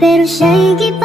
Pero siya'y gipangita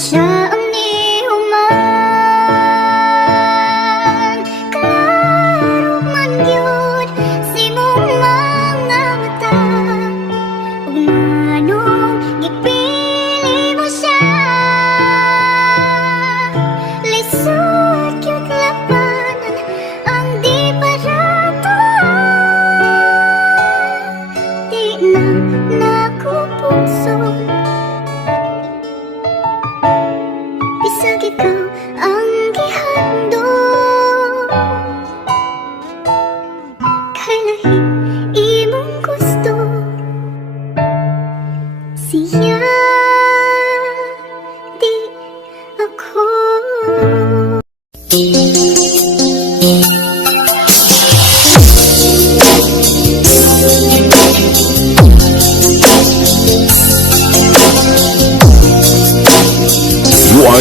想。You are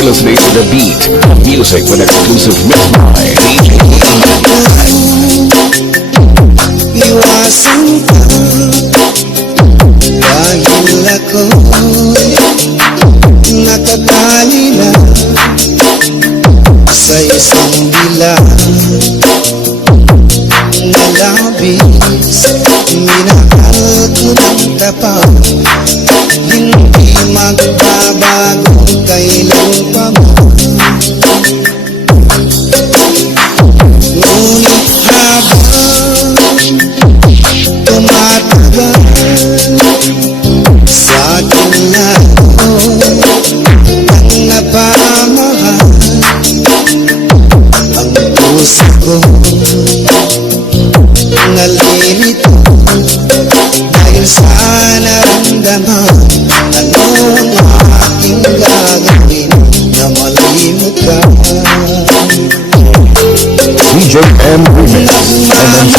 listening to the beat of music with exclusive mix by DJ. You are face. Yeah.